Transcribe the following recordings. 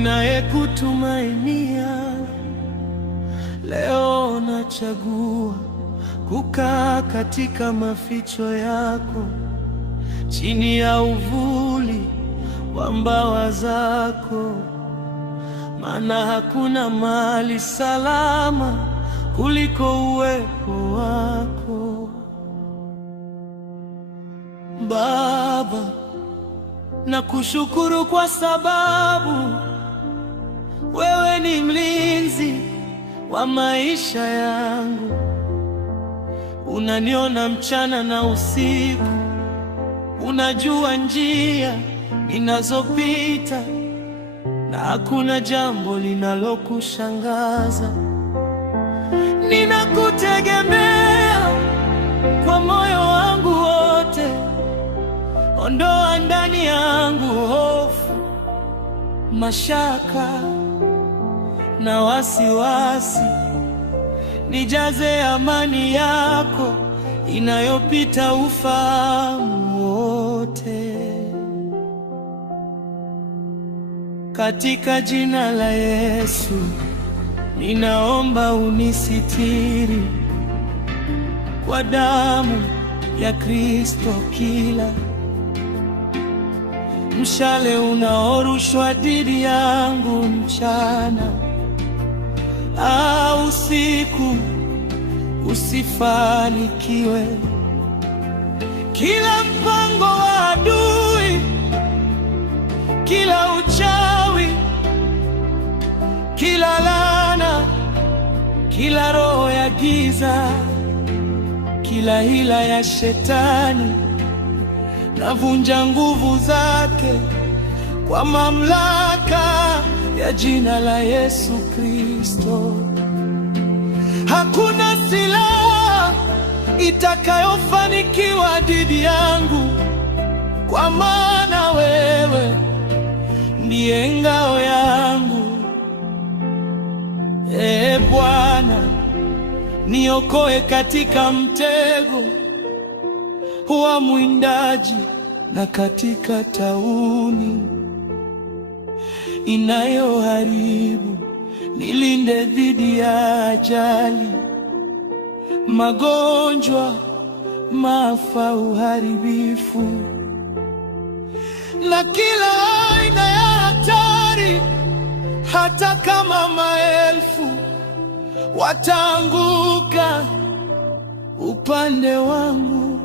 ninayekutumainia. Leo nachagua kukaa katika maficho yako, chini ya uvuli wa mbawa zako, maana hakuna mahali salama kuliko uwepo wako. Baba, nakushukuru kwa sababu wewe ni mlinzi wa maisha yangu. Unaniona mchana na usiku, unajua njia ninazopita, na hakuna jambo linalokushangaza. Ninakutegemea kwa moyo wangu wote. Ondoa ndani yangu hofu, mashaka na wasiwasi. Nijaze amani yako inayopita ufahamu wote. Katika jina la Yesu ninaomba unisitiri kwa damu ya Kristo. Kila mshale unaorushwa dhidi yangu mchana au usiku usifanikiwe. Kila mpango wa adui, kila uchawi, kila laana, kila roho ya giza, kila hila ya shetani, navunja nguvu zake kwa mamlaka ya jina la Yesu Kristo. Hakuna silaha itakayofanikiwa dhidi yangu, kwa maana wewe ndiye ngao yangu. Ee Bwana, niokoe katika mtego wa mwindaji na katika tauni inayoharibu. Nilinde dhidi ya ajali, magonjwa, maafa, uharibifu na kila aina ya hatari. Hata kama maelfu wataanguka upande wangu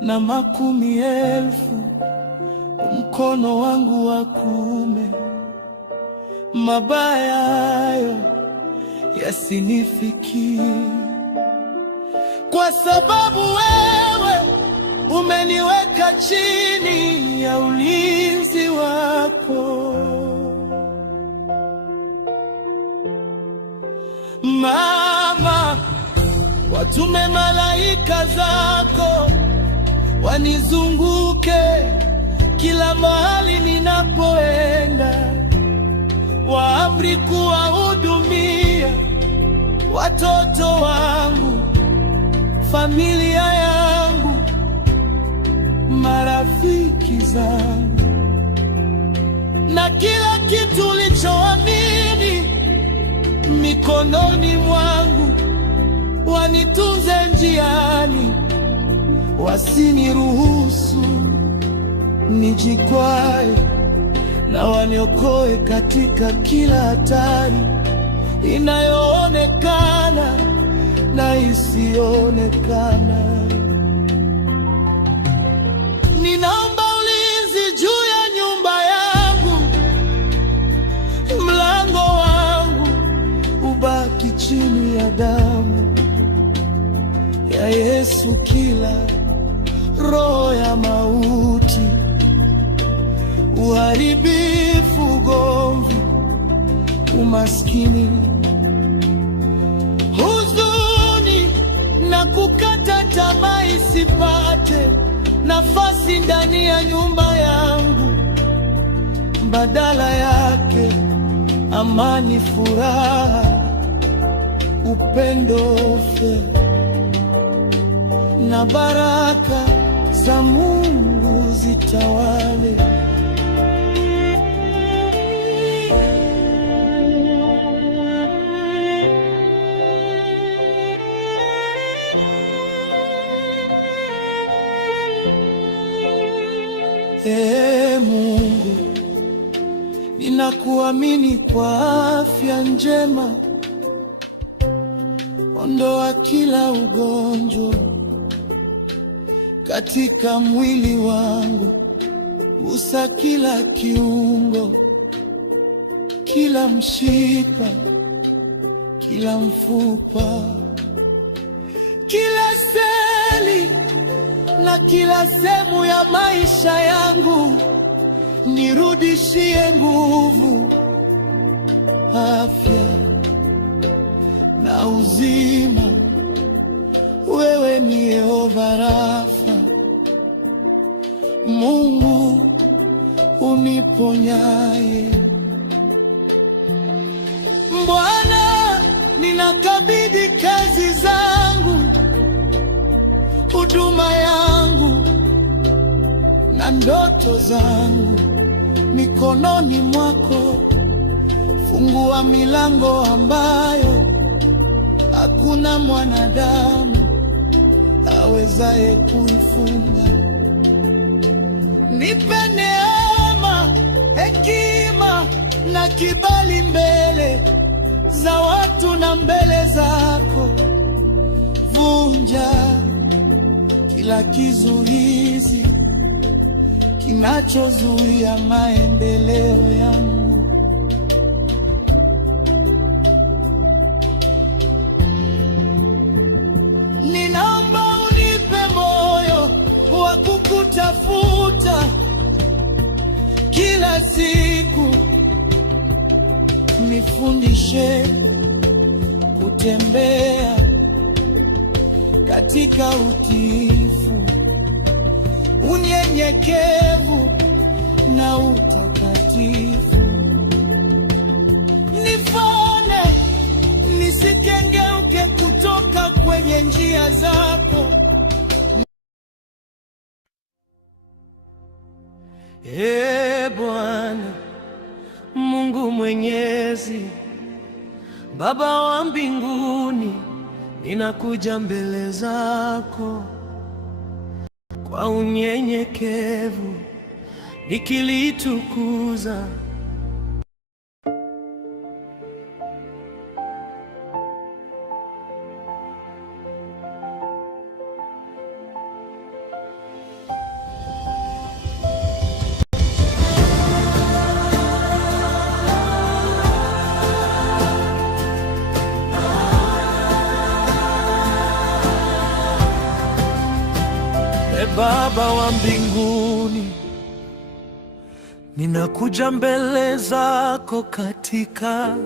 na makumi elfu mkono wangu wa kuume, mabaya hayo yasinifikie, kwa sababu wewe umeniweka chini ya ulinzi wako. Mama, watume malaika zako wanizunguke kila mahali ninapoenda, waamri kuwahudumia watoto wangu, familia yangu, marafiki zangu, na kila kitu ulichoamini mikononi mwangu. Wanitunze njiani, wasiniruhusu nijikwae, na waniokoe katika kila hatari inayoonekana na isiyoonekana. Ninaomba ulinzi juu ya nyumba yangu, mlango wangu ubaki chini ya damu ya Yesu. Kila roho ya mauti, uharibifu, ugomvi, umaskini, huzuni na kukata tamaa isipate nafasi ndani ya nyumba yangu. Badala yake amani, furaha, upendo na baraka za Mungu zitawale. ninakuamini kwa afya njema. Ondoa kila ugonjwa katika mwili wangu, gusa kila kiungo, kila mshipa, kila mfupa, kila seli na kila sehemu ya maisha yangu. Nirudishie nguvu, afya na uzima. Wewe ni Yehova Rafa, Mungu uniponyaye. Bwana, ninakabidhi kazi zangu, huduma yangu na ndoto zangu mikononi mwako. Fungua milango ambayo hakuna mwanadamu awezaye kuifunga. Nipe neema, hekima na kibali mbele za watu na mbele zako. Vunja kila kizuizi kinachozuia maendeleo yangu. Ninaomba unipe moyo wa kukutafuta kila siku. Nifundishe kutembea katika utiifu, unyenyekevu na utakatifu. Nifanye nisikengeuke kutoka kwenye njia zako. Ee Bwana Mungu Mwenyezi, Baba wa mbinguni, ninakuja mbele zako kwa unyenyekevu nikilitukuza Baba wa mbinguni, ninakuja mbele zako katika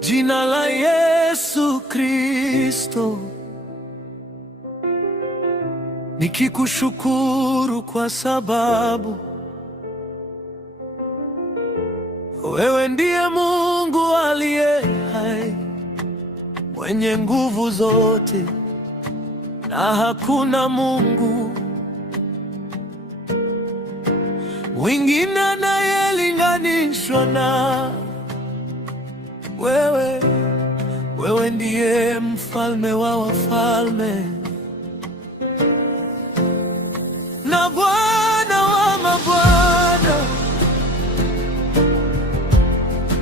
jina la Yesu Kristo, nikikushukuru kwa sababu wewe ndiye Mungu aliye hai, mwenye nguvu zote, na hakuna Mungu mwingine anayelinganishwa na wewe. Wewe ndiye mfalme wa wafalme na Bwana wa mabwana.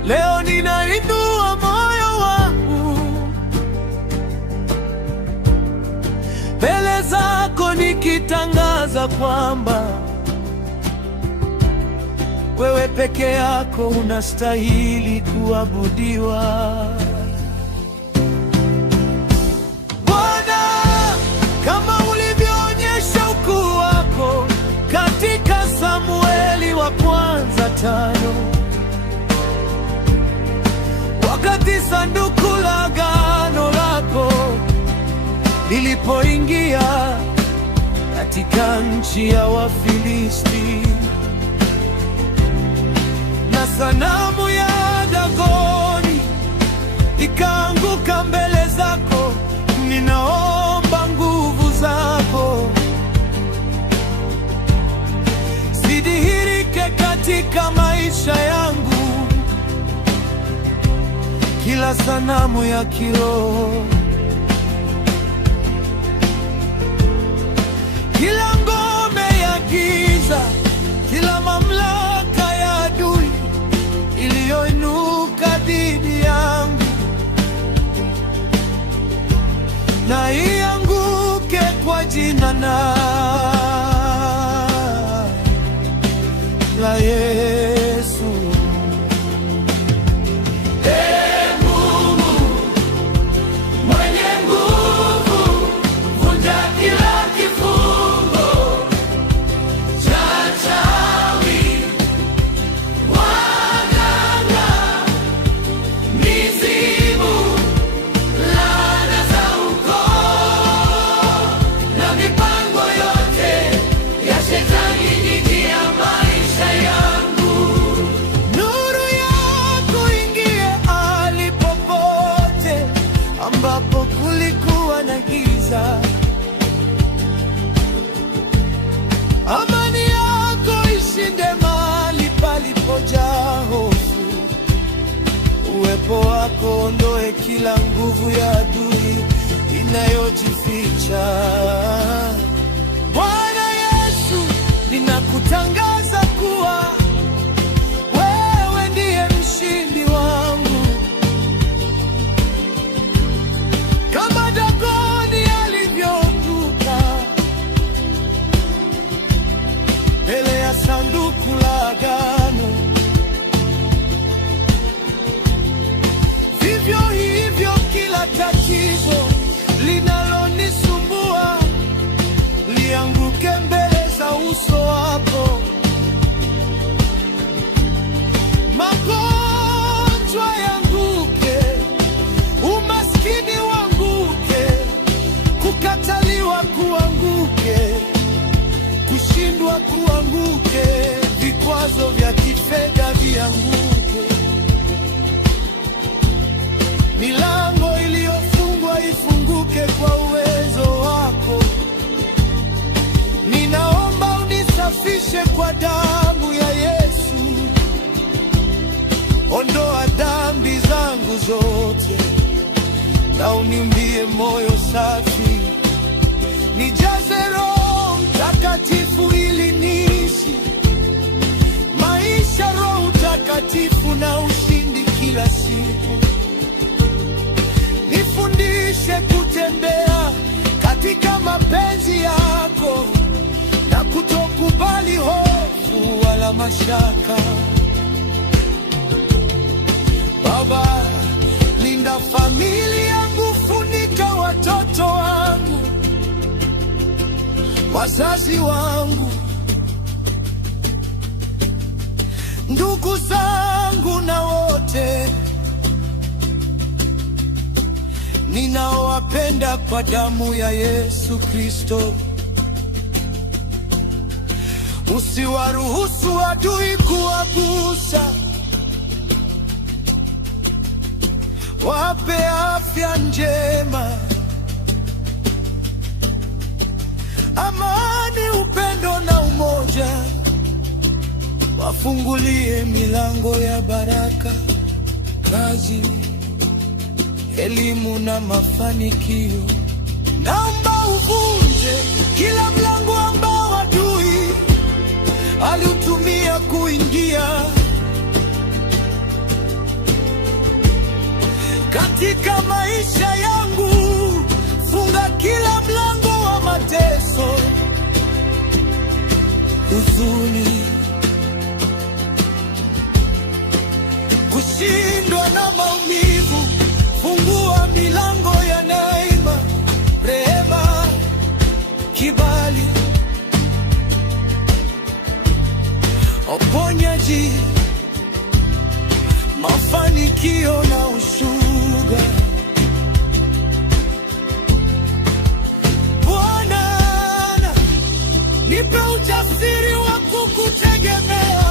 Leo ninainua moyo wangu mbele zako nikitangaza kwamba wewe peke yako unastahili kuabudiwa. Bwana, kama ulivyoonyesha ukuu wako katika Samueli wa kwanza 5, wakati sanduku la agano lako lilipoingia katika nchi ya Wafilisti, na sanamu ya Dagoni ikaanguka mbele zako. Ninaomba nguvu zako zidhihirike katika maisha yangu. Kila sanamu ya kiroho, kila ngome ya giza, kila mamlaka wako, ondoe kila nguvu ya adui inayojificha. Bwana Yesu, ninakutangaza kuwa wewe ndiye mshindi wangu. Kama Dagoni alivyoanguka mbele ya sanduku la agano, vivyo hivyo kila tatizo linalonisumbua lianguke mbele za uso wako. Magonjwa yanguke, umaskini wanguke, kukataliwa kuanguke, kushindwa kuanguke, vikwazo vya kifedha vianguke, milango iliyofungwa ifunguke kwa uwezo wako. Ninaomba unisafishe kwa damu ya Yesu, ondoa dhambi zangu zote na uniumbie moyo safi. Nijaze Roho Mtakatifu ili niishi maisha Roho Mtakatifu na ushindi kila siku. Nifundishe kutembea katika mapenzi yako na kutokubali hofu wala mashaka. Baba, linda familia yangu, funika watoto wangu, wazazi wangu, ndugu zangu na wote ninaowapenda kwa damu ya Yesu Kristo. Usiwaruhusu adui kuwagusa, wape afya njema, amani, upendo na umoja. Wafungulie milango ya baraka, kazi, elimu na mafanikio. Naomba uvunje kila mlango ambao adui aliutumia kuingia katika maisha yangu. Funga kila mlango wa mateso, huzuni, kushindwa na maumivu. Fungua milango ya neema, rehema, kibali, uponyaji, mafanikio na ushuhuda. Bwana, nipe ujasiri wa kukutegemea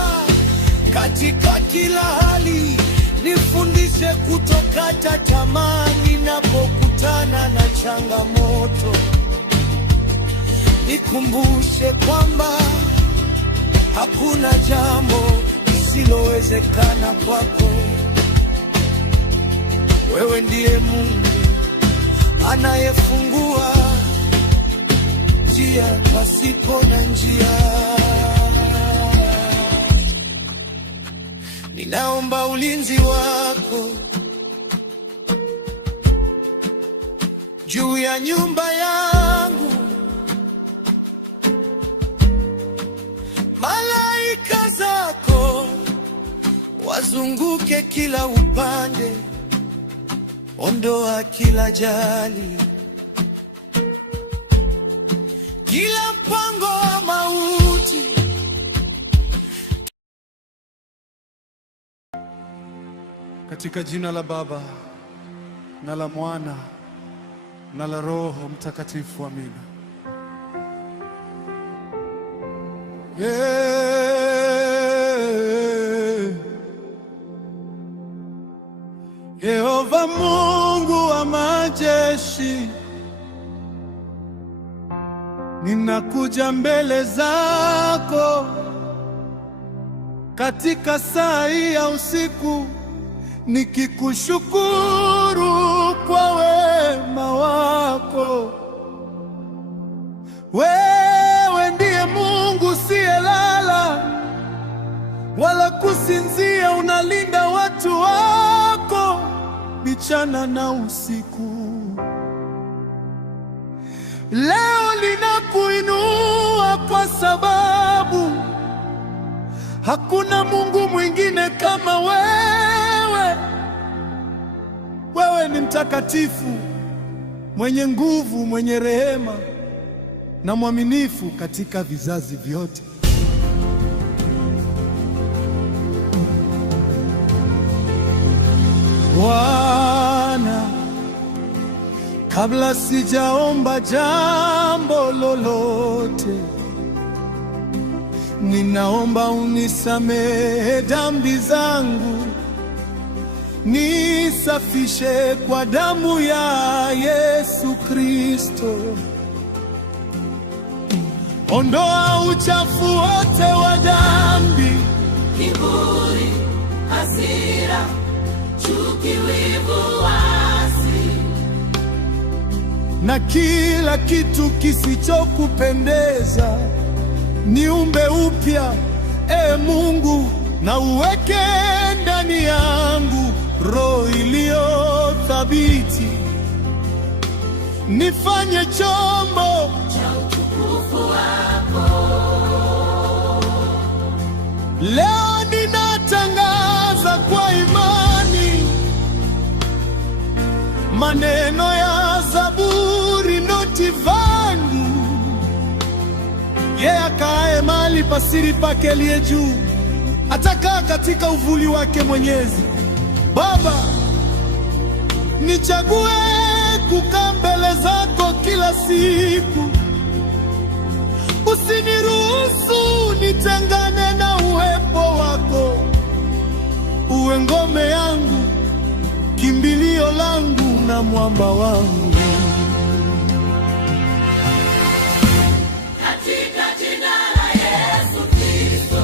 katika kila hali. Nifundishe kutokata tamaa ninapokutana na changamoto. Nikumbushe kwamba hakuna jambo lisilowezekana kwako. Wewe ndiye Mungu anayefungua njia pasipo na njia. Ninaomba ulinzi wako juu ya nyumba yangu. Malaika zako wazunguke kila upande, ondoa kila jali, kila mpango wa mauti. Katika jina la Baba na la Mwana na la Roho Mtakatifu, amina. Yehova Mungu wa majeshi, ninakuja mbele zako katika saa hii ya usiku. nikikushukuru kwa wema wako. Wewe ndiye Mungu usiyelala wala kusinzia, unalinda watu wako mchana na usiku. Leo ninakuinua kwa sababu hakuna Mungu mwingine kama wewe. Wewe ni mtakatifu, mwenye nguvu, mwenye rehema na mwaminifu katika vizazi vyote. Bwana, kabla sijaomba jambo lolote, ninaomba unisamehe dhambi zangu, nisafishe kwa damu ya Yesu Kristo. Ondoa uchafu wote wa dhambi, kiburi, hasira, chuki, wivu, uasi na kila kitu kisichokupendeza. Niumbe upya, Mungu, na uweke ndani yangu roho iliyo thabiti. Nifanye chombo cha utukufu wako. Leo ninatangaza kwa imani maneno ya Zaburi, noti vangu. Yeye akaaye mahali pasiri pake aliye juu atakaa katika uvuli wake Mwenyezi. Baba, nichague kukaa mbele zako kila siku. Usiniruhusu nitengane na uwepo wako. Uwe ngome yangu, kimbilio langu na mwamba wangu. Katika jina la Yesu Kristo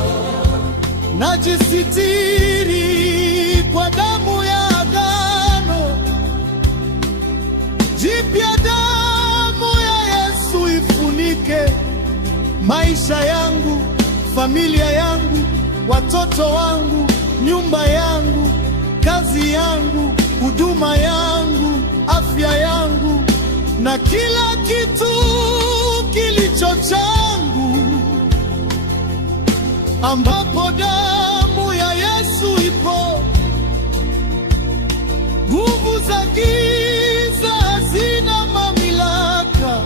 najisitiri kwa damu ya agano jipya. Damu ya Yesu ifunike maisha yangu, familia yangu, watoto wangu, nyumba yangu, kazi yangu, huduma yangu, afya yangu na kila kitu kilicho changu. Ambapo damu ya Yesu ipo, nguvu za giza hazina mamlaka.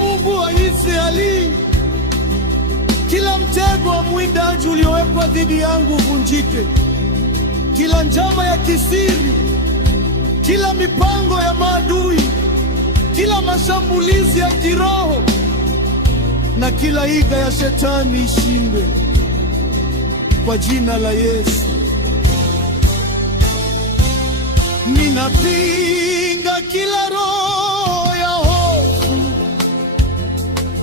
Mungu wa Israeli, kila mtego wa mwindaji uliowekwa dhidi yangu uvunjike. Kila njama ya kisiri, kila mipango ya maadui, kila mashambulizi ya kiroho na kila iga ya shetani ishindwe kwa jina la Yesu. Ninapinga kila roho ya hofu.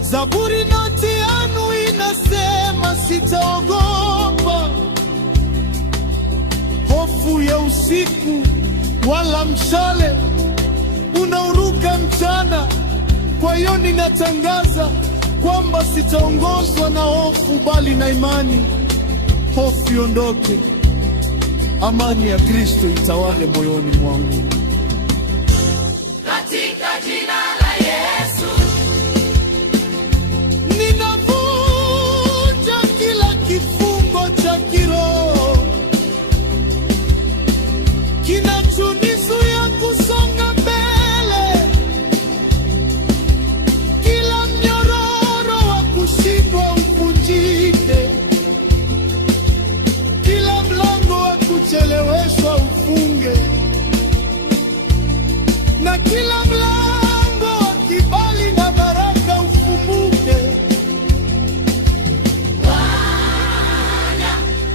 Zaburi noti yanu inasema sitaogopa hofu ya usiku, wala mshale unaoruka mchana. Kwa hiyo ninatangaza kwamba sitaongozwa na hofu, bali na imani. Hofu iondoke, amani ya Kristo itawale moyoni mwangu. katika jina la Yesu ninavunja kila kifungo cha kiroho kinachonizuia kusonga mbele, kila mnyororo wa kushindwa uvunjike, kila mlango wa kucheleweshwa ufunge, na kila mlango wa kibali na baraka ufunguke.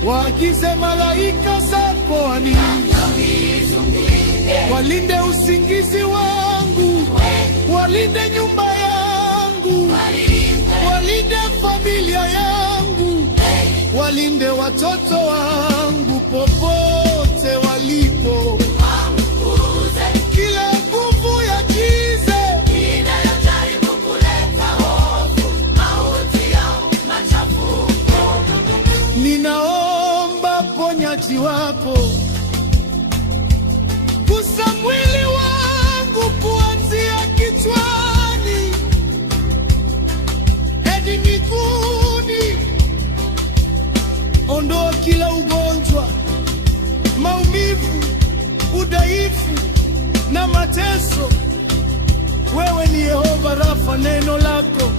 Waagize malaika zako walinde usingizi wangu, walinde nyumba yangu, walinde familia yangu, walinde watoto wangu popote walipo. Kila nguvu ya giza inayojaribu kuleta hofu, mauti au machafuko, ninaomba ponyaji wako. Gusa mwili wangu kuanzia kichwani hadi miguuni. Ondoa kila ugonjwa, maumivu, udhaifu na mateso. Wewe ni Yehova Rafa, neno lako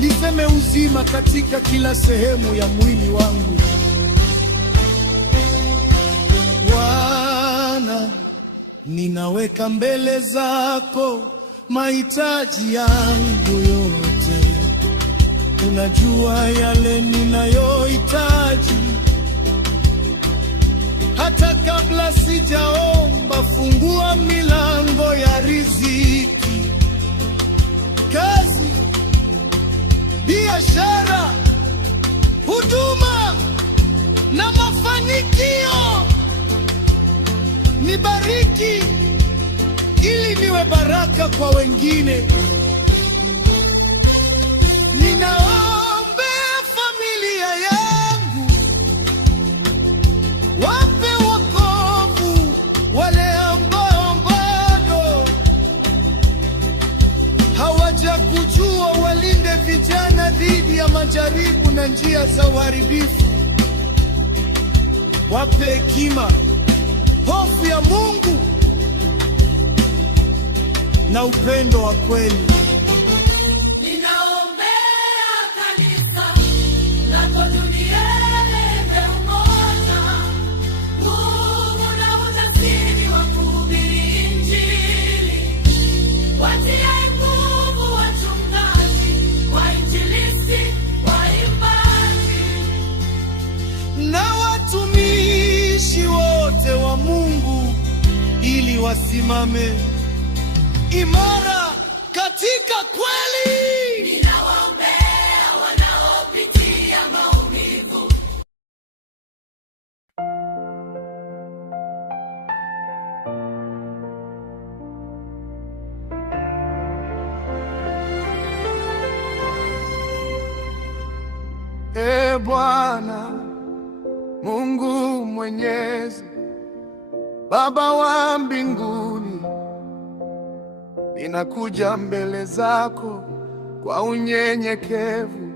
liseme uzima katika kila sehemu ya mwili wangu. Bwana, ninaweka mbele zako mahitaji yangu yote. Unajua yale ninayohitaji hata kabla sijaomba. Fungua milango ya riziki, kazi, biashara, huduma na mafanikio. Nibariki ili niwe baraka kwa wengine. Ninaombea familia yangu, wape wokovu wale ambao bado hawajakujua. Walinde vijana dhidi ya majaribu na njia za uharibifu. Wape hekima, hofu ya Mungu na upendo wa kweli. ninaombea kanisa lako duniani, umoja, nguvu na ujasiri wa kuhubiri Injili. Watie nguvu wachungaji, wainjilisti, waimbaji na watumishi wote wa Mungu, ili wasimame imara katika kweli. ninawaombea wanaopitia maumivu. Ee Bwana Mungu Mwenyezi, Baba wa mbinguni, ninakuja mbele zako kwa unyenyekevu,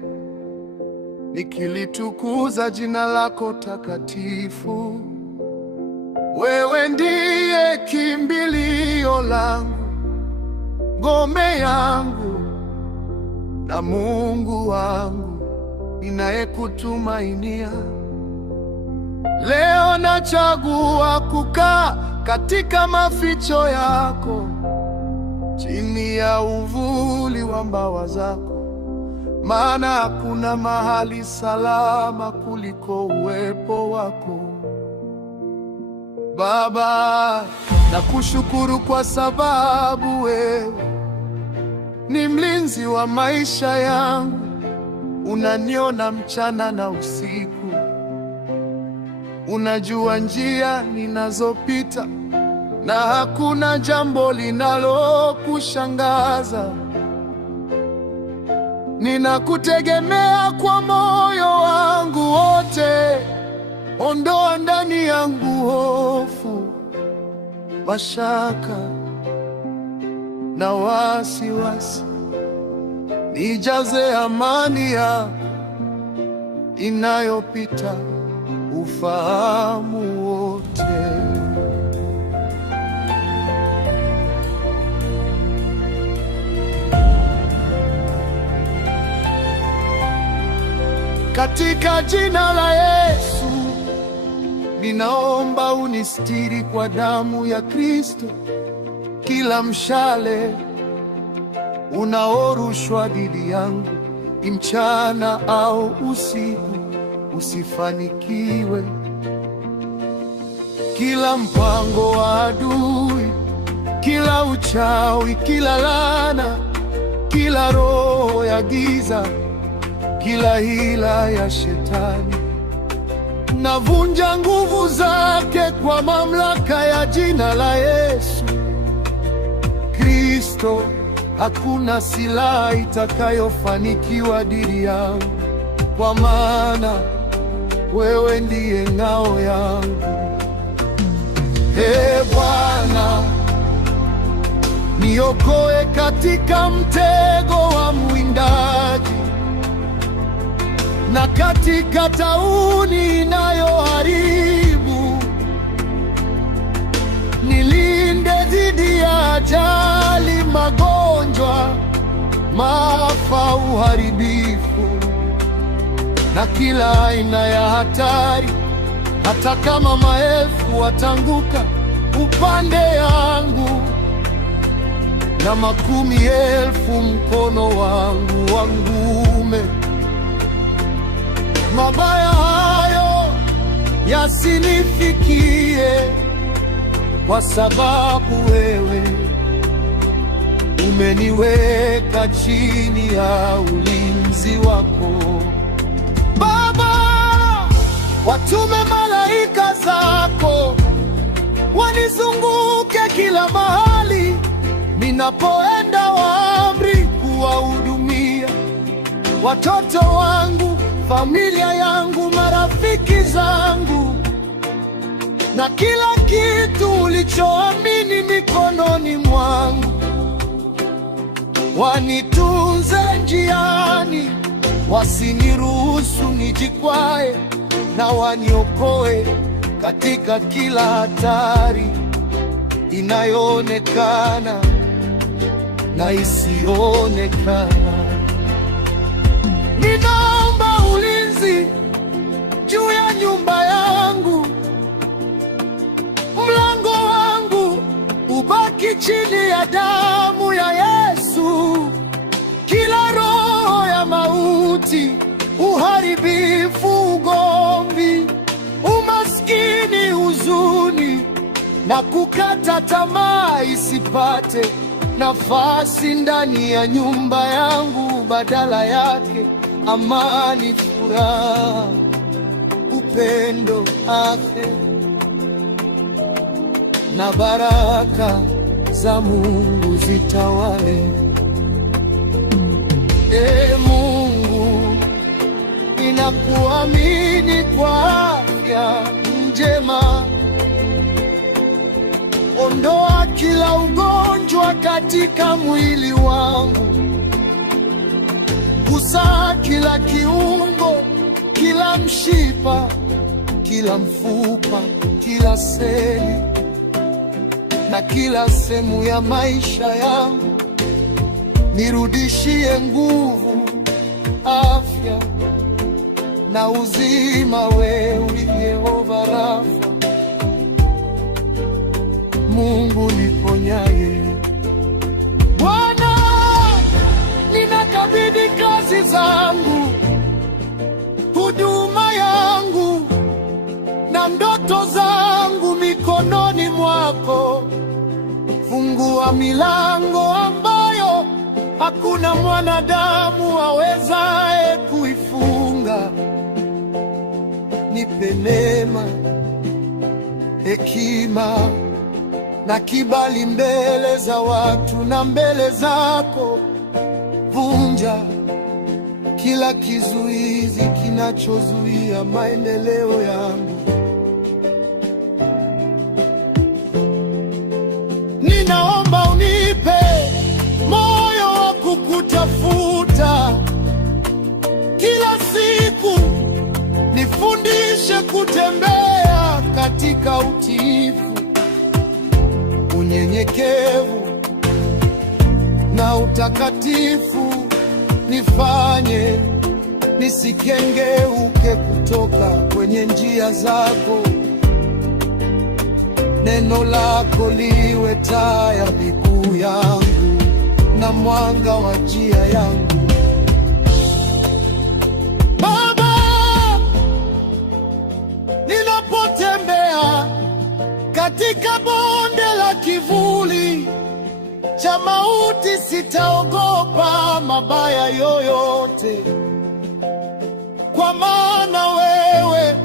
nikilitukuza jina lako takatifu. Wewe ndiye kimbilio langu, ngome yangu na Mungu wangu, ninayekutumainia. Leo nachagua kukaa katika maficho yako, chini ya uvuli wa mbawa zako, maana hakuna mahali salama kuliko uwepo wako. Baba, nakushukuru kwa sababu wewe ni mlinzi wa maisha yangu. Unaniona mchana na usiku, unajua njia ninazopita, na hakuna jambo linalokushangaza. Ninakutegemea kwa moyo wangu wote. Ondoa ndani yangu hofu, mashaka na wasiwasi. Nijaze amani yako inayopita ufahamu wote. Katika jina la Yesu ninaomba unistiri kwa damu ya Kristo. Kila mshale unaorushwa dhidi yangu, mchana au usiku, usifanikiwe. Kila mpango wa adui, kila uchawi, kila laana, kila roho ya giza kila hila ya Shetani. Navunja nguvu zake kwa mamlaka ya jina la Yesu Kristo. Hakuna silaha itakayofanikiwa dhidi yangu, kwa maana wewe ndiye ngao yangu. Ee Bwana, niokoe katika mtego wa mwindaji na katika tauni inayoharibu. Nilinde dhidi ya ajali, magonjwa, maafa, uharibifu na kila aina ya hatari. Hata kama maelfu watanguka upande yangu na makumi elfu mkono wangu wa kuume, mabaya hayo yasinifikie, kwa sababu wewe umeniweka chini ya ulinzi wako. Baba, watume malaika zako wanizunguke kila mahali ninapoenda, waamri kuwahudumia watoto wangu, familia yangu, marafiki zangu na kila kitu ulichoamini mikononi mwangu. Wanitunze njiani, wasiniruhusu nijikwae, na waniokoe katika kila hatari inayoonekana na isiyoonekana. Ninaomba ulinzi juu ya nyumba yangu, mlango wangu ubaki chini ya damu ya Yesu. Kila roho ya mauti, uharibifu, ugomvi, umaskini, huzuni na kukata tamaa isipate nafasi ndani ya nyumba yangu. Badala yake amani, furaha, upendo, afya na baraka za Mungu zitawale. Ee Mungu, ninakuamini kwa afya njema. Ondoa kila ugonjwa katika mwili wangu, gusa kila kiungo, kila mshipa, kila mfupa, kila seli na kila sehemu ya maisha yangu. Nirudishie nguvu, afya na uzima, wewe Yehova Rafa, Mungu niponyaye. Bwana, ninakabidhi kazi zangu, huduma yangu na ndoto zangu mikononi mwako. Fungua milango ambayo hakuna mwanadamu awezaye kuifunga. Nipe neema, hekima na kibali mbele za watu na mbele zako. Vunja kila kizuizi kinachozuia maendeleo yangu. Ninaomba unipe moyo wa kukutafuta kila siku, nifundishe kutembea katika utiifu, unyenyekevu na utakatifu. Nifanye nisikengeuke kutoka kwenye njia zako. Neno lako liwe taa ya miguu yangu na mwanga wa njia yangu. Baba, ninapotembea katika bonde la kivuli cha mauti, sitaogopa mabaya yoyote, kwa maana wewe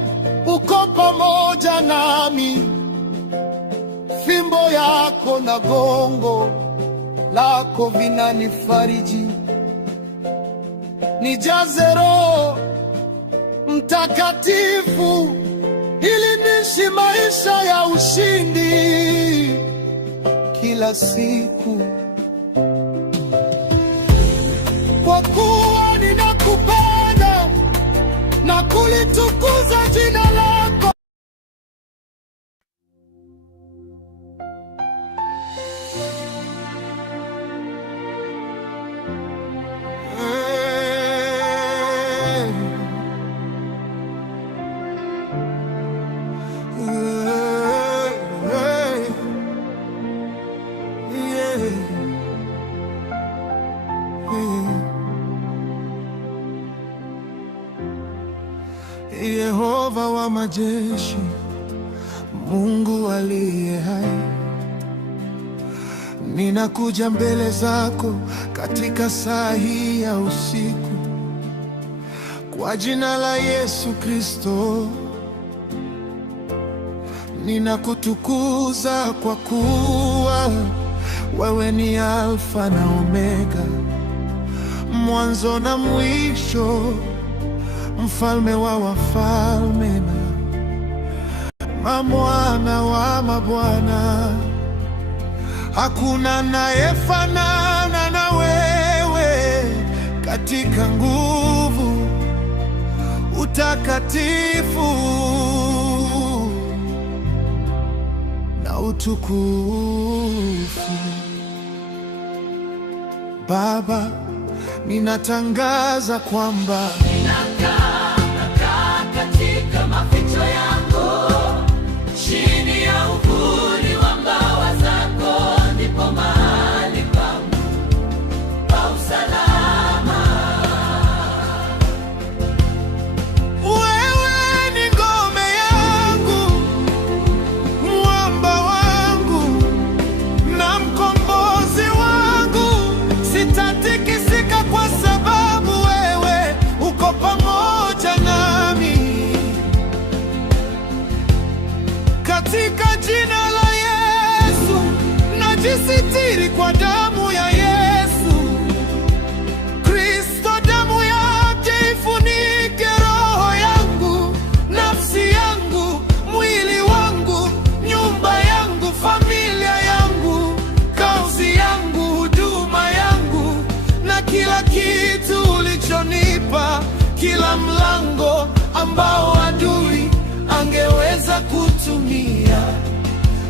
uko pamoja nami. Fimbo yako na gongo lako vinanifariji. Nijaze Roho Mtakatifu ili niishi maisha ya ushindi kila siku, kwa kuwa ninakupenda na kulitukuza jina lako. Yehova wa majeshi, Mungu aliye hai, ninakuja mbele zako katika saa hii ya usiku, kwa jina la Yesu Kristo. Ninakutukuza kwa kuwa wewe ni Alfa na Omega, mwanzo na mwisho, mfalme wa wafalme na mabwana wa mabwana. Hakuna anayefanana na wewe katika nguvu, utakatifu na utukufu. Baba, ninatangaza kwamba nakaa katika maficho yako, chini ya uvuli wa mbawa zako, ndipo mahali pangu pa usalama. Wewe ni ngome yangu, mwamba wangu na mkombozi wangu. Sitatikisika kwa sababu wewe uko pamoja nami. Katika jina la Yesu najisitiri kwa damu ya Yesu Kristo. Damu yake ifunike roho yangu, nafsi yangu, mwili wangu, nyumba yangu, familia yangu, kazi yangu, huduma yangu na kila kitu ulichonipa, kila mlango ambao adui angeweza kutumia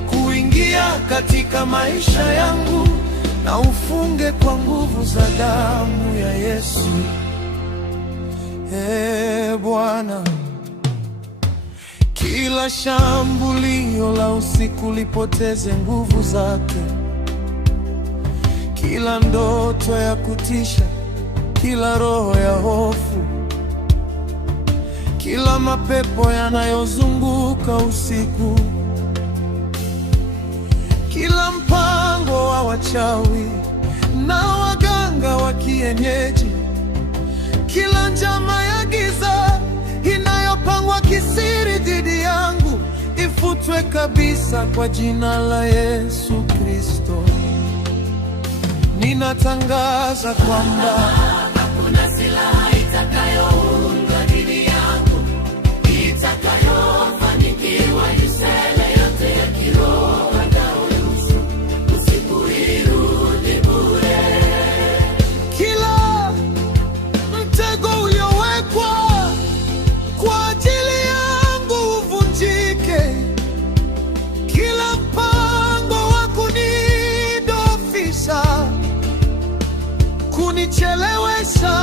kuingia katika maisha yangu, na ufunge kwa nguvu za damu ya Yesu. Bwana, kila shambulio la usiku lipoteze nguvu zake, kila ndoto ya kutisha, kila roho ya hofu, kila mapepo yanayozunguka usiku, kila mpango wa wachawi na waganga wa kienyeji, kila njama ya giza inayopangwa kisiri dhidi yangu, ifutwe kabisa kwa jina la Yesu Kristo. Ninatangaza kwamba hakuna silaha itakayoundwa dhidi yangu itakayofanikiwa. Misele yote ya kiroho atauyusu, usiku irudi bure. kila mtego uliowekwa kwa ajili yangu uvunjike, kila mpango wa kunidofisha, kunichelewesha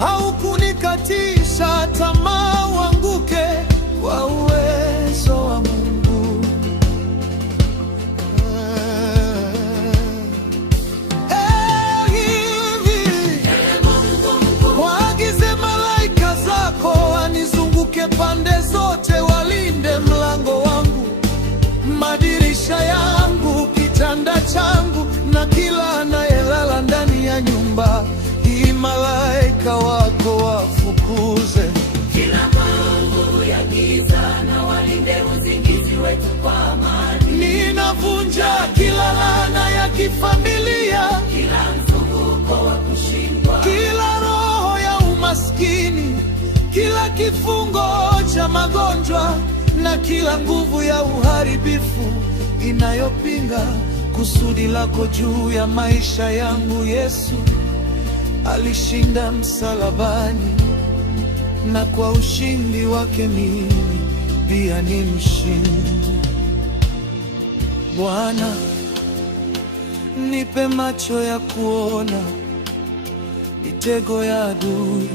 au kunikatisha tamaa uanguke kwa uwezo wa Mungu. Hivi waagize malaika zako wanizunguke pande zote, walinde mlango wangu, madirisha yangu, kitanda changu na kila anayelala ndani ya nyumba hii. Malaika wako wafuku watukuze. Kila maovu ya giza na walinde uzingizi wetu kwa amani. Ninavunja kila laana ya kifamilia, kila mzunguko wa kushindwa, kila roho ya umaskini, kila kifungo cha magonjwa na kila nguvu ya uharibifu inayopinga kusudi lako juu ya maisha yangu. Yesu alishinda msalabani, na kwa ushindi wake mimi pia ni mshindi. Bwana, nipe macho ya kuona mitego ya adui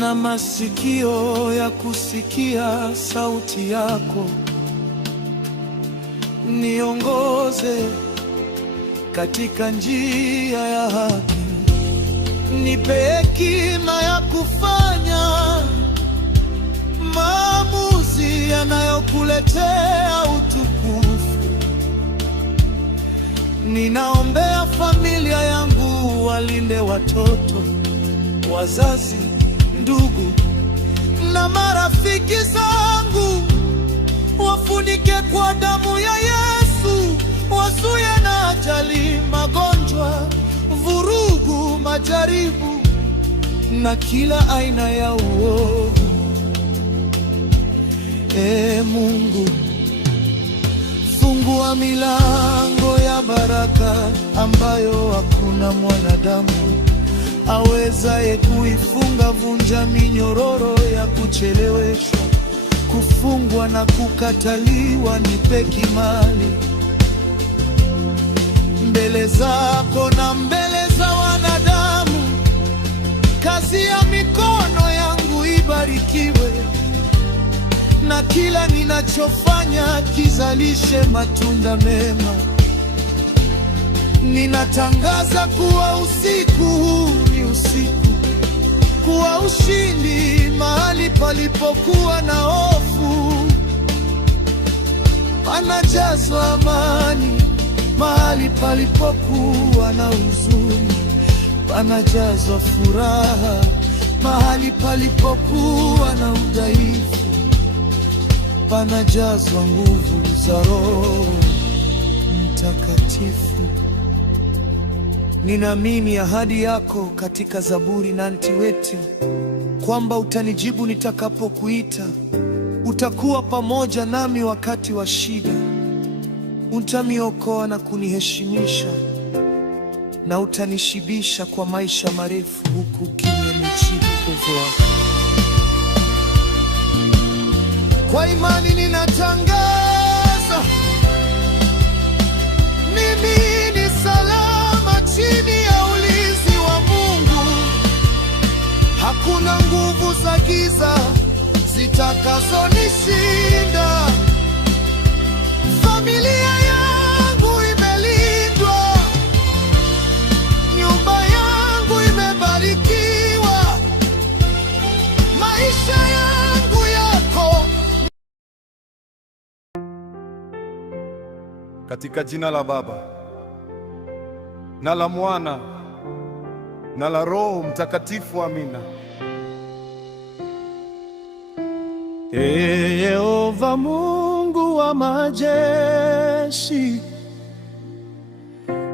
na masikio ya kusikia sauti yako. Niongoze katika njia ya haki, nipe hekima ya kufanya maamuzi yanayokuletea utukufu. Ninaombea familia yangu, walinde watoto, wazazi, ndugu na marafiki zangu, wafunike kwa damu ya Yesu, wazuie na ajali, magonjwa, vurugu, majaribu na kila aina ya uovu. Mungu, fungua milango ya baraka ambayo hakuna mwanadamu awezaye kuifunga. Vunja minyororo ya kucheleweshwa, kufungwa na kukataliwa. Nipe kibali mbele zako na mbele za wanadamu. Kazi ya mikono yangu ibarikiwe, na kila ninachofanya kizalishe matunda mema. Ninatangaza kuwa usiku huu ni usiku kuwa ushindi. Mahali palipokuwa na hofu panajazwa amani, mahali palipokuwa na huzuni panajazwa furaha, mahali palipokuwa na udhaifu panajazwa nguvu za Roho Mtakatifu. Ninaamini ahadi yako katika Zaburi na Antiweti kwamba utanijibu nitakapokuita. Utakuwa pamoja nami wakati wa shida, utaniokoa na kuniheshimisha, na utanishibisha kwa maisha marefu, huku ukiniachia wokovu wako. Kwa imani ninatangaza, mimi ni salama chini ya ulinzi wa Mungu. Hakuna nguvu za giza zitakazonishinda. Familia yangu imelindwa, nyumba yangu imebarikiwa, maisha yangu yako. Katika jina la Baba na la Mwana na la Roho Mtakatifu, amina. Yehova Mungu wa majeshi,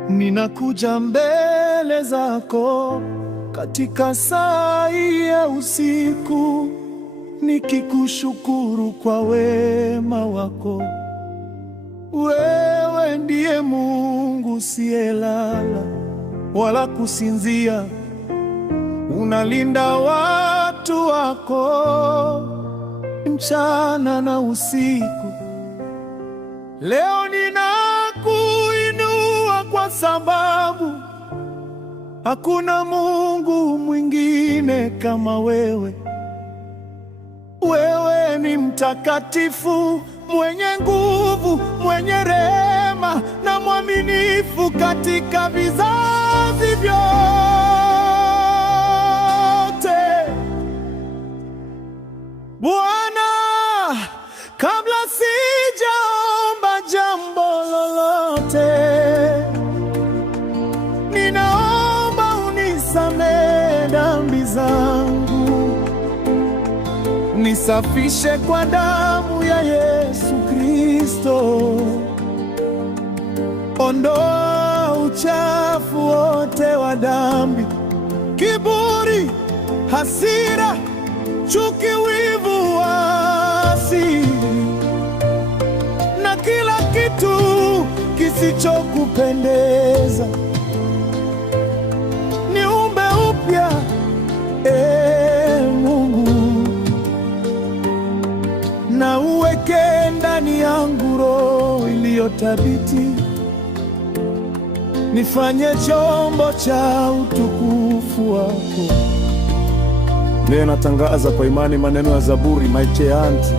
ninakuja mbele zako katika saa hii ya usiku, nikikushukuru kwa wema wako. Wewe ndiye Mungu usiyelala wala kusinzia, unalinda watu wako mchana na usiku. Leo ninakuinua kwa sababu hakuna Mungu mwingine kama wewe. Wewe ni mtakatifu, mwenye nguvu, mwenye rehema na mwaminifu katika vizazi vyote. Bwana, kabla sijaomba jambo lolote, ninaomba unisamehe dhambi zangu. nisafishe kwa damu ya Yesu Kristo. Ondoa uchafu wote wa dhambi, kiburi, hasira, chuki, wivu, uasi na kila kitu kisichokupendeza. Niumbe upya, Mungu, na uweke ndani yangu roho iliyo thabiti. Nifanye chombo cha utukufu wako. Leo natangaza kwa imani maneno ya Zaburi maicheanti.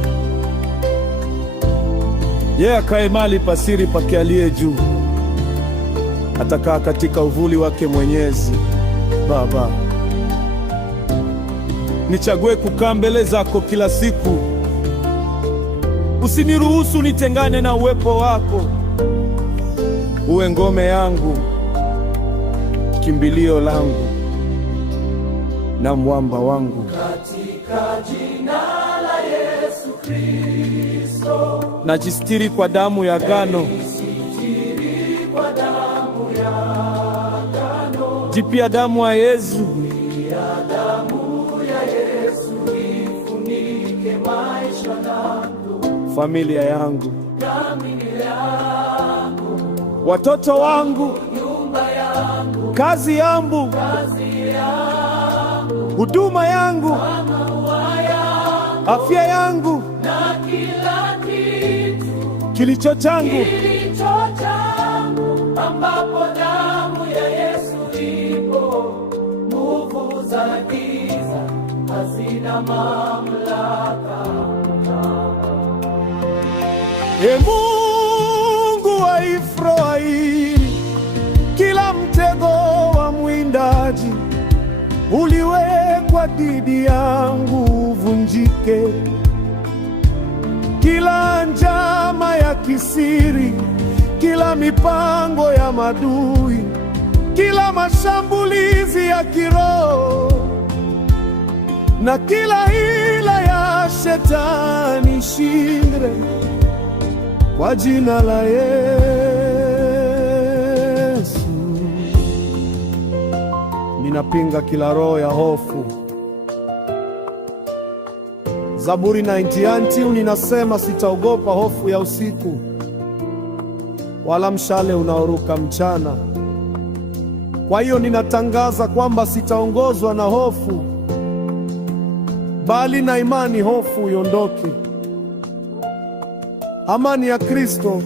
Yeye akae mahali pasiri pake aliye juu, atakaa katika uvuli wake Mwenyezi. Baba, nichague kukaa mbele zako kila siku. Usiniruhusu nitengane na uwepo wako. Uwe ngome yangu, kimbilio langu na mwamba wangu. Katika jina la Yesu Kristo, najistiri kwa damu ya agano jipya. Damu ya Yesu ifunike maisha yangu, familia yangu, watoto wangu, nyumba yangu, kazi yangu, huduma yangu, afya yangu na kila kitu kilicho changu, ambapo damu ya Yesu ipo. Nguvu za giza hazina mamlaka. Mungu wa Israeli, kila mtego wa mwindaji uliwekwa dhidi yangu uvunjike. Kila njama ya kisiri, kila mipango ya madui, kila mashambulizi ya kiroho na kila hila ya shetani shindwe kwa jina la Yesu. Ninapinga kila roho ya hofu. Zaburi 90 ninasema, sitaogopa hofu ya usiku, wala mshale unaoruka mchana. Kwa hiyo ninatangaza kwamba sitaongozwa na hofu, bali na imani hofu iondoke. Amani ya Kristo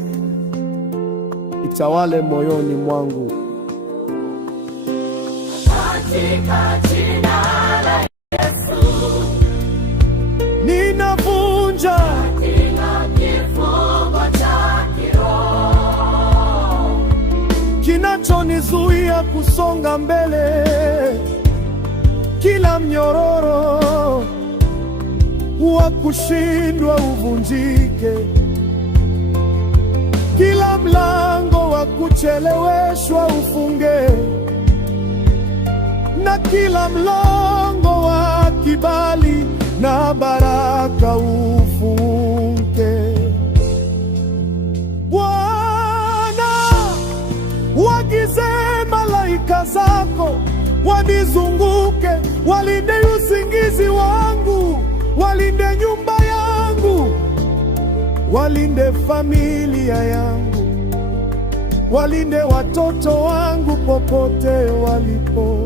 itawale moyoni mwangu. Katika jina la Yesu ninavunja kila kifungo cha kiroho kinachonizuia kusonga mbele, kila mnyororo wa kushindwa uvunjike, kila mlango wa kucheleweshwa ufunge, na kila mlango wa kibali na baraka ufunge. Bwana, waagize malaika zako wanizunguke, walinde usingizi wangu, walinde nyumba yangu, walinde familia yangu, walinde watoto wangu popote walipo.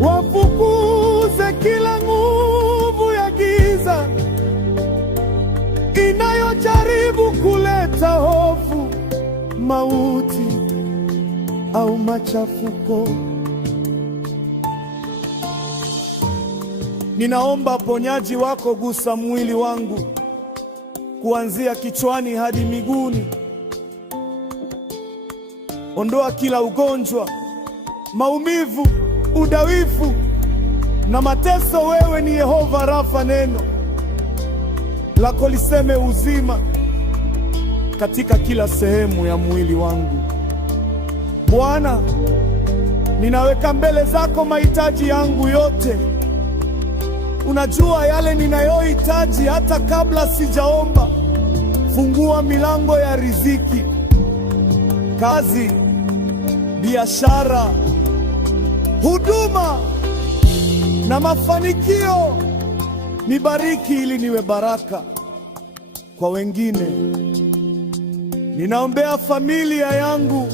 Wafukuze kila nguvu ya giza inayojaribu kuleta hofu, mauti au machafuko. Ninaomba ponyaji wako gusa mwili wangu kuanzia kichwani hadi miguuni. Ondoa kila ugonjwa, maumivu, udhaifu na mateso. Wewe ni Yehova Rafa, neno lako liseme uzima katika kila sehemu ya mwili wangu. Bwana, ninaweka mbele zako mahitaji yangu yote. unajua yale ninayohitaji hata kabla sijaomba. Fungua milango ya riziki, kazi, biashara, huduma na mafanikio. Nibariki ili niwe baraka kwa wengine. Ninaombea familia yangu,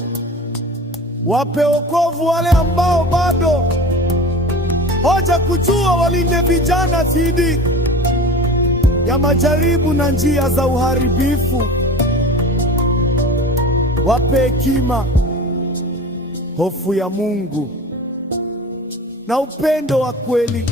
wape wokovu wale ambao bado hoja kujua, walinde vijana dhidi ya majaribu na njia za uharibifu. Wape hekima, hofu ya Mungu na upendo wa kweli.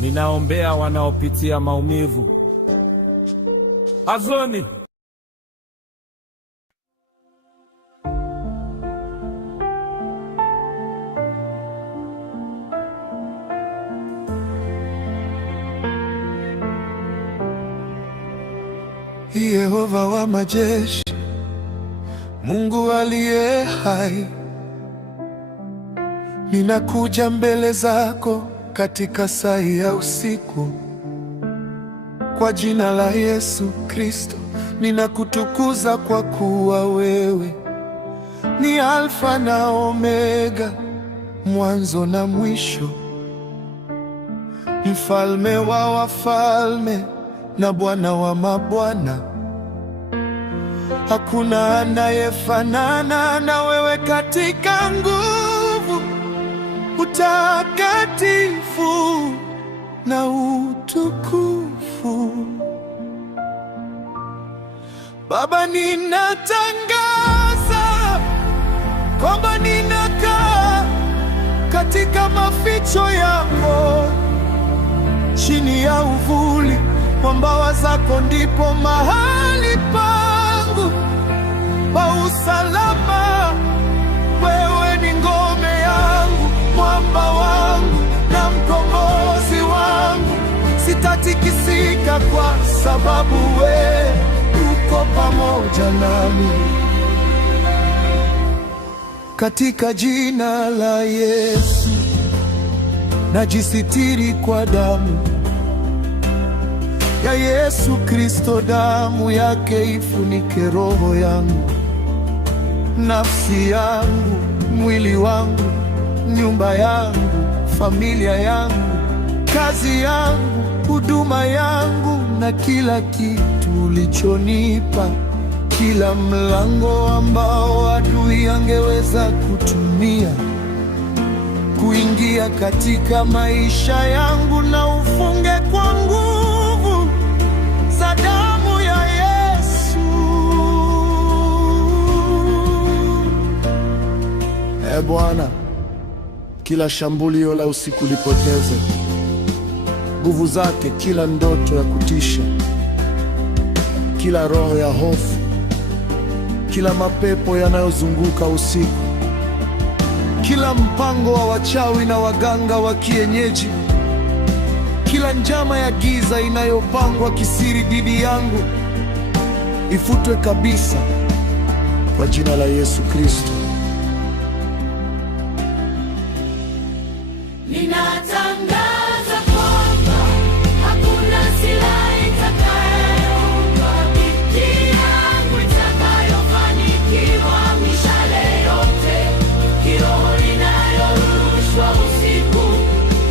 Ninaombea wanaopitia maumivu, huzuni, Yehova wa majeshi, Mungu aliye hai, ninakuja mbele zako katika saa ya usiku. Kwa jina la Yesu Kristo, ninakutukuza kwa kuwa wewe ni Alfa na Omega, mwanzo na mwisho, mfalme wa wafalme na Bwana wa mabwana. Hakuna anayefanana na wewe katika nguvu, utakatifu na utukufu. Baba, ninatangaza kwamba ninakaa katika maficho yako, chini ya uvuli wa mbawa zako ndipo mahali pangu pa usalama. Wewe ni ngome yangu, mwamba wangu na mkombozi wangu. Sitatikisika kwa sababu wewe uko pamoja nami. Katika jina la Yesu najisitiri kwa damu ya Yesu Kristo. Damu yake ifunike roho yangu, nafsi yangu, mwili wangu, nyumba yangu, familia yangu, kazi yangu, huduma yangu na kila kitu ulichonipa. Kila mlango ambao adui angeweza kutumia kuingia katika maisha yangu, na ufunge kwa nguvu za damu ya Yesu. Bwana, kila shambulio la usiku lipoteze nguvu zake, kila ndoto ya kutisha, kila roho ya hofu, kila mapepo yanayozunguka usiku, kila mpango wa wachawi na waganga wa kienyeji, kila njama ya giza inayopangwa kisiri dhidi yangu, ifutwe kabisa kwa jina la Yesu Kristo. Ninatangaza kwamba hakuna silaha itakayoinuka dhidi yangu itakayofanikiwa. Mishale yote kiroho inayorushwa usiku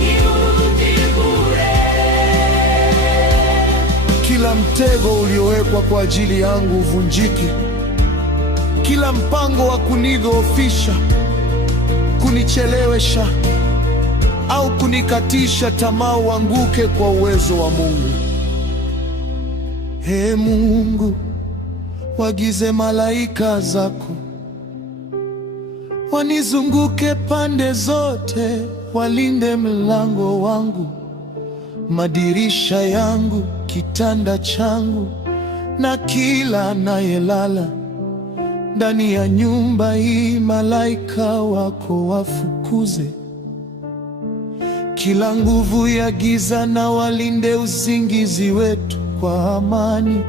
irudi bure. Kila mtego uliowekwa kwa ajili yangu uvunjike. Kila mpango wa kunidhoofisha, kunichelewesha au kunikatisha tamaa uanguke kwa uwezo wa Mungu. Ee Mungu, wagize malaika zako wanizunguke pande zote, walinde mlango wangu, madirisha yangu, kitanda changu, na kila anayelala ndani ya nyumba hii. Malaika wako wafukuze kila nguvu ya giza, na walinde usingizi wetu kwa amani.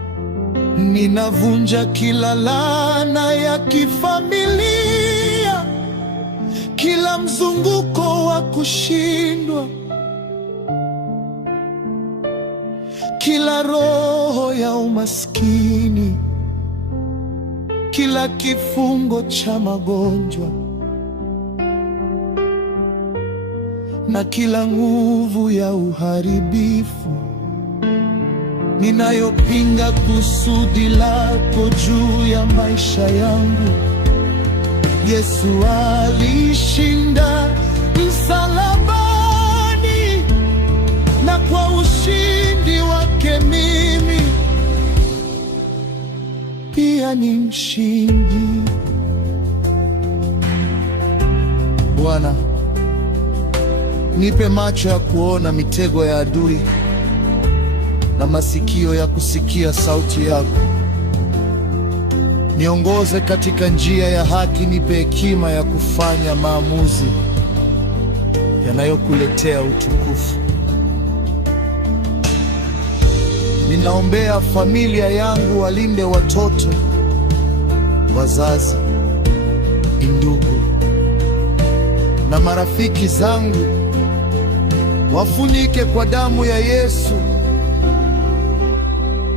Ninavunja kila laana ya kifamilia, kila mzunguko wa kushindwa, kila roho ya umaskini, kila kifungo cha magonjwa, na kila nguvu ya uharibifu. Ninayopinga kusudi lako juu ya maisha yangu. Yesu alishinda msalabani, na kwa ushindi wake mimi pia ni mshindi. Bwana, nipe macho ya kuona mitego ya adui na masikio ya kusikia sauti yako. Niongoze katika njia ya haki, nipe hekima ya kufanya maamuzi yanayokuletea utukufu. Ninaombea familia yangu, walinde watoto, wazazi, ndugu na marafiki zangu, wafunike kwa damu ya Yesu.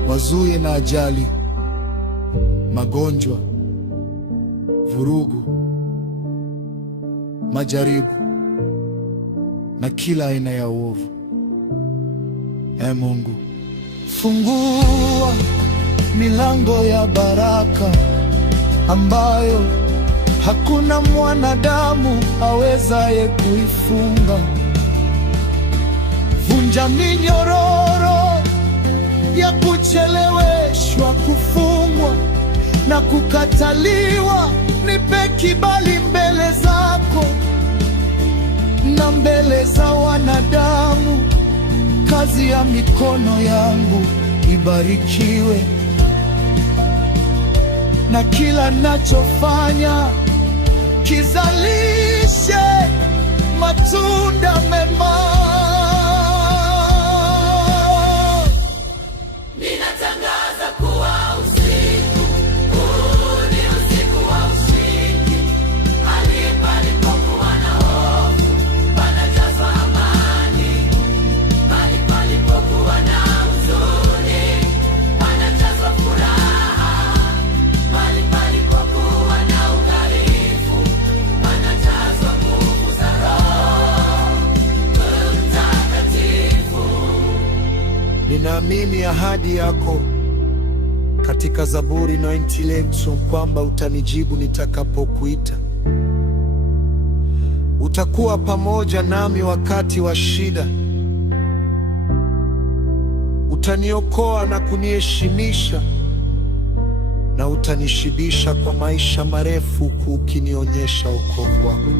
Wazuie na ajali, magonjwa, vurugu, majaribu na kila aina ya uovu. Ee Mungu, fungua milango ya baraka ambayo hakuna mwanadamu awezaye kuifunga. Vunja minyororo ya kucheleweshwa, kufungwa na kukataliwa. Nipe kibali mbele zako na mbele za wanadamu. Kazi ya mikono yangu ibarikiwe, na kila nachofanya kizalishe matunda mema. Ninaamini ahadi yako katika Zaburi 98 kwamba utanijibu nitakapokuita. Utakuwa pamoja nami wakati wa shida. Utaniokoa na kuniheshimisha, na utanishibisha kwa maisha marefu, huku ukinionyesha wokovu wako.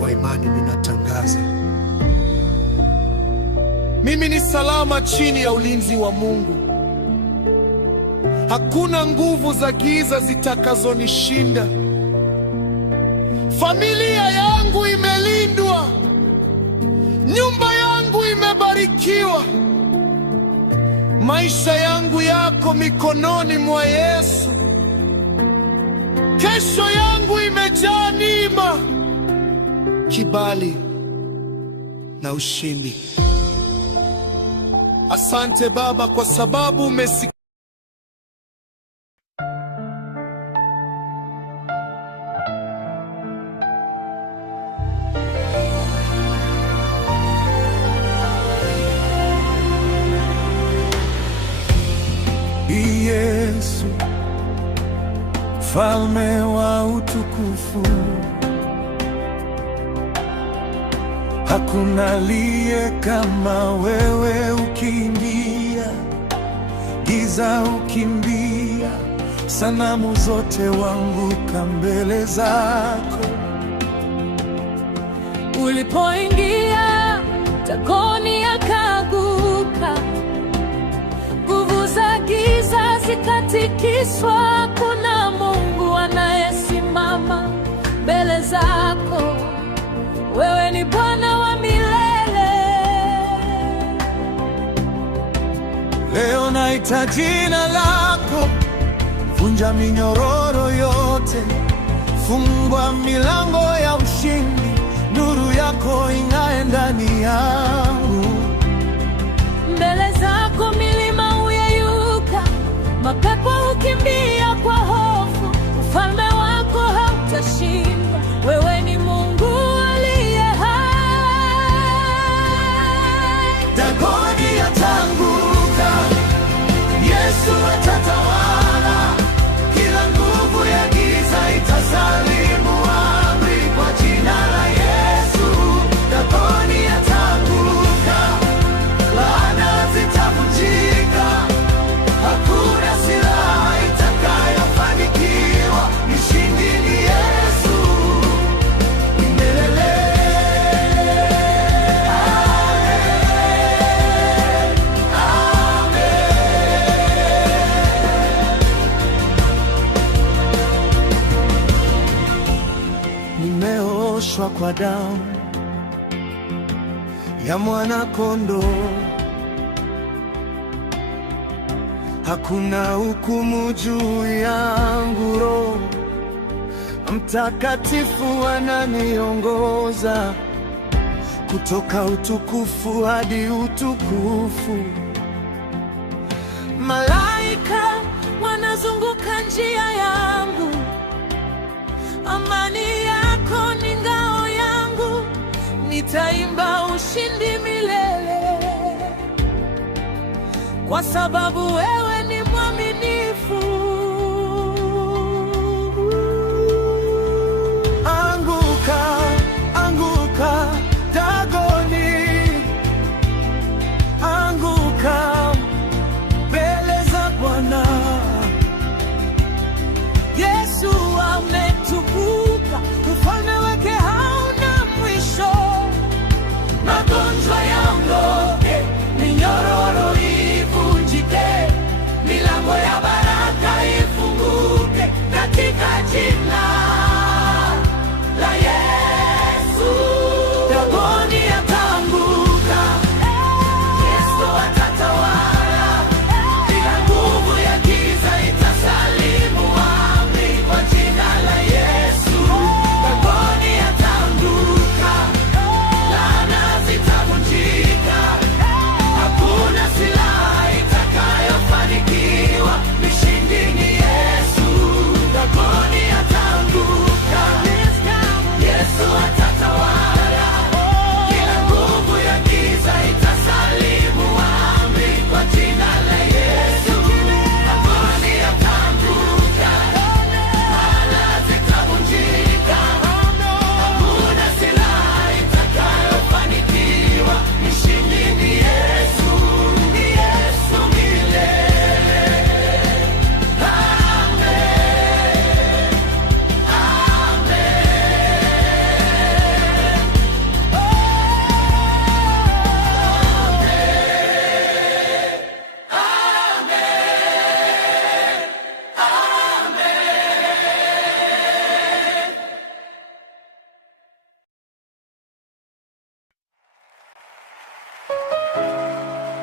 Kwa imani ninatangaza, mimi ni salama chini ya ulinzi wa Mungu. Hakuna nguvu za giza zitakazonishinda. Familia yangu imelindwa, nyumba yangu imebarikiwa. Maisha yangu yako mikononi mwa Yesu. Kesho yangu imejaa neema, kibali na ushindi. Asante Baba, kwa sababu umesikia. Yesu, Mfalme wa utukufu, Hakuna aliye kama wewe, ukiingia giza ukimbia, sanamu zote waanguka mbele zako. Ulipoingia Dagoni akaanguka, nguvu za giza zikatikiswa. Kuna Mungu anayesimama mbele zako, wewe ni Bwana wa milele. Leo naita jina lako, vunja minyororo yote, fungua milango ya ushindi, nuru yako ing'ae ndani yangu. Mbele zako milima huyeyuka, mapepo hukimbia kwa hofu. Ufalme wako hautashinda, wewe ni Mungu aliye hai. Dagoni ataanguka, Yesu atatawala, kila nguvu ya giza itasalimu amri kwa jina la Yesu. Dagoni ataanguka, laana zitavunjika, hakuna silaha itakayofanikiwa. Mshindi ni Yesu milele. Nimeoshwa kwa damu ya mwana-kondoo, hakuna hukumu juu yangu. Roho Mtakatifu ananiongoza kutoka utukufu hadi utukufu. Malaika wanazunguka njia yangu, amani yako ni ngao yangu. Nitaimba ushindi milele, kwa sababu wewe ni mwaminifu.